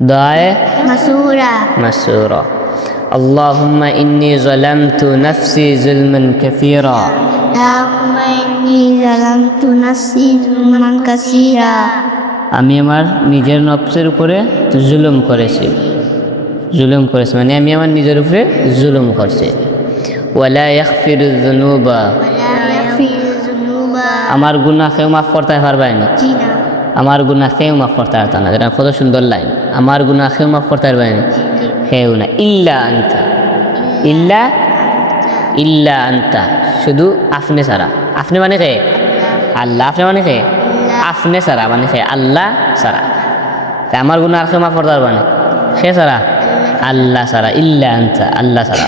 দোয়ায়ে মাসুরা মাসুরা। আল্লাহুম্মা ইন্নী যালামতু নাফসি যুলমান কাসীরা। আল্লাহুম্মা ইন্নী যালামতু নাফসি যুলমান কাসীরা। আমি আমার নিজের নফসের উপরে জুলুম করেছি। জুলুম করেছি মানে আমি আমার নিজের উপরে জুলুম করছি। ওয়ালা ইয়াগফিরুয যুনুবা, ওয়ালা ইয়াগফিরুয যুনুবা, আমার গুনাহ কেউ মাফ করতে পারবে না। জি না। আমার গুনাহ কেউ মাফ করতে পারত না। এটা কত সুন্দর লাইন। আমার গুনাহ কেউ মাফ করতে পারবে না, কেউ না। ইল্লা আনতা, ইল্লা ইল্লা আনতা, শুধু আপনি ছাড়া। আপনি মানে কে? আল্লাহ। আপনি মানে কে? আপনি ছাড়া মানে কে? আল্লাহ ছাড়া। তা আমার গুনাহ কেউ মাফ করতে পারবে না, সে ছাড়া? আল্লাহ ছাড়া। ইল্লা আনতা, আল্লাহ ছাড়া।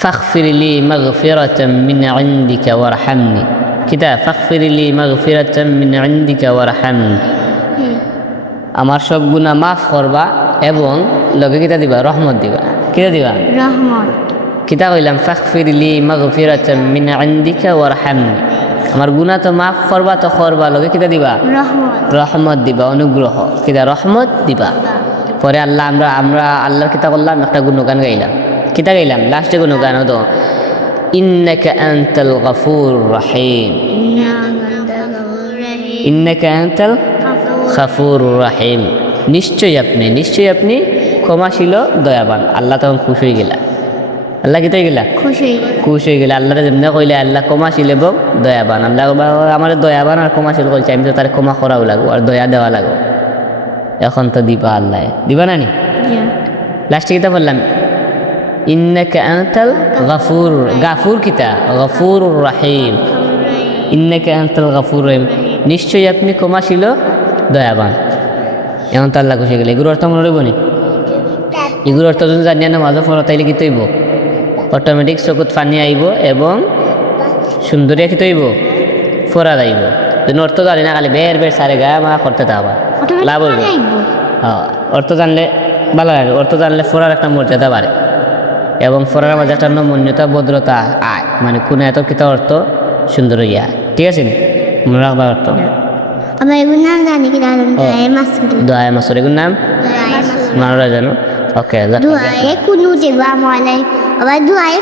ফাগফির লি মাগফিরাতাম মিন ইনদিকা ওয়ারহামনি। কিতা? ফাগফির লি মাগফিরাতাম মিন ইনদিকা ওয়ারহামনি, আমার সব গুনাহ মাফ করবা এবং লগে কিতা দিবা? রহমত দিবা। কিতা দিবা? রহমত। কিতা কইলাম? ফাগফির লি মাগফিরাতাম মিন ইনদিকা ওয়ারহামনি, আমার গুনাহ তো মাফ করবা তো করবা, লগে কিতা দিবা? রহমত। রহমত দিবা, অনুগ্রহ। কিতা? রহমত দিবা। পরে আল্লাহ আমরা আল্লাহর কিতা করলাম? একটা গুণগান গাইলাম। কিতা গাইলাম? লাস্টে গুণগান হতো ইন্নাকা আনতাল গফুরুর রহিম। ইন্নাকা আনতাল গফুরুর রহিম, নিশ্চয়ই আপনি ক্ষমাশীল দয়াবান। আল্লাহ তখন খুশি হয়ে গেলা। আল্লাহ কিতা গেলা? খুশি হয়ে গেলা। আল্লাহরে যেমনি কইলে আল্লাহ ক্ষমাশীল এবং দয়াবান। আল্লাহ আমার দয়াবান আর ক্ষমাশীল কইছে, আমি তো তার ক্ষমা করাও লাগবো আর দয়া দেওয়া লাগবো। এখন তো দিবা, আল্লাহ দিবা না নি? লাস্টে কিতা বললাম? ইন্নাকা আনতাল গফুর, গাফুর কিতা? গফুরুর রহিম। ইন্নাকা আনতাল গফুর রহিম, নিশ্চয়ই আপনি ক্ষমাশীল দয়াবান। এখন তো আল্লাহ খুশি গেলে। এগুলোর অর্থ মনে রইব নি? এগুলোর অর্থ যদি জানিয়ে না মাঝে পড়া, তাইলে কি তৈব? অটোমেটিক চকুত পানি আইব এবং সুন্দরিয়া কি তৈব? ফোরা যাইব। যদি অর্থ জানি না খালি বের সারে গায়ে মা করতে থাকবা, লাভ হইব। হ্যাঁ, অর্থ জানলে ভালো লাগে। অর্থ জানলে ফোরার একটা মর্যাদা বাড়ে এবং ফোরার মাঝে একটা নমনীয়তা, ভদ্রতা আয়। মানে কোন এত কিতা অর্থ সুন্দর ইয়া। ঠিক আছে নি? মনে রাখবা অর্থ। আমরা এগুলো নাম জানি কি? দোয়ায়ে মাসুর, এগুলোর নাম মানরা জানো? ওকে, দুয়ায়ে কুনুতে বা মলাই আবার দুয়ায়ে